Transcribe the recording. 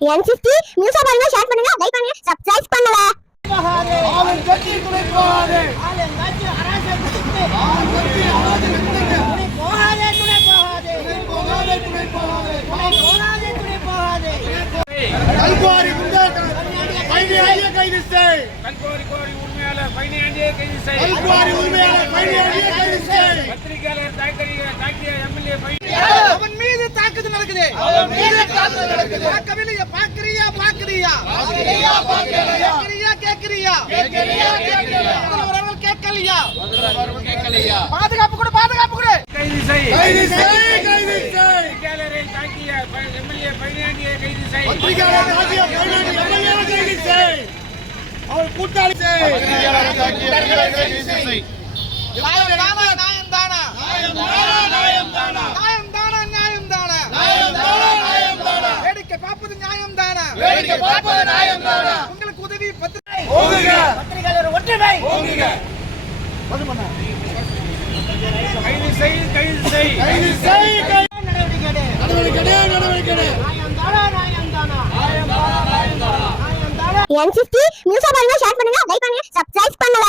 N50 news பாருங்க, share பண்ணுங்க, like பண்ணுங்க, சப்ஸ்கிரைப் பண்ணுங்க. ஆளும் கட்சி துணை போகாதே, ஆளும் கட்சி அரசு ஆளும் கட்சி அரசு துணை போகாதே, துணை போகாதே, துணை போகாதே, துணை போகாதே, துணை போகாதே, துணை போகாதே. கல்குவாரி கைது கைது செய். கல்குவாரி உரிமையாளர் பைனியாண்டியை கைது செய். கல்குவாரி உரிமையாளர் பைனியாண்டியை கைது செய். பத்திரிகையாளர் தாக்கிய எம்எல்ஏ அவன் மீது தாக்குதல் நடக்குது. அவன் மீது தாக்குதல் நடக்குது. பார்க்கவில்லையா? பார்க்கறியா? பார்க்கறியா? பார்க்கறியா? பார்க்கறியா? கேக்குறியா? கேக்குறியா? கேக்குறியா? அவர்கள் கேட்கலையா? அவர்கள் கேட்கலையா? பாதுகாப்பு கொடு, பாதுகாப்பு கொடு. கைது செய், கைது செய், கைது செய். பத்திரிகையாளரை தாக்கிய எம்எல்ஏ பைனியாண்டியை கைது செய். பத்திரிகையாளர் தாக்கிய பைனியாண்டியை எம்எல்ஏ கைது செய். அவர் கூட்டாளி செய். பத்திரிகையாளரை தாக்கிய எம்எல்ஏ கைது செய். நியாயம் தானா? நியாயம் தானா? நியாயம் தானா? நியாயம் தானா? நியாயம் தானா? நியாயம் தானா? நியாயம் தானா? நியாயம் தானா? வேடிக்கை பார்ப்பது நியாயம் தானா? வேடிக்கை பார்ப்பது நியாயம் தானா? உங்களுக்கு உதவி பத்திரிகை ஓங்குக, பத்திரிகையாளர் ஒற்றுமை ஓங்குக. கைது செய், கைது செய், கைது செய். நடவடிக்கை நடவடிக்கை நடவடிக்கை. நியாயம் தானா? நியாயம் தானா? நியாயம் தானா? நியாயம் தானா? N50 நியூஸ் பாருங்க, ஷேர் பண்ணுங்க, லைக் பண்ணுங்க, சப்ஸ்கிரைப் பண்ணுங்க.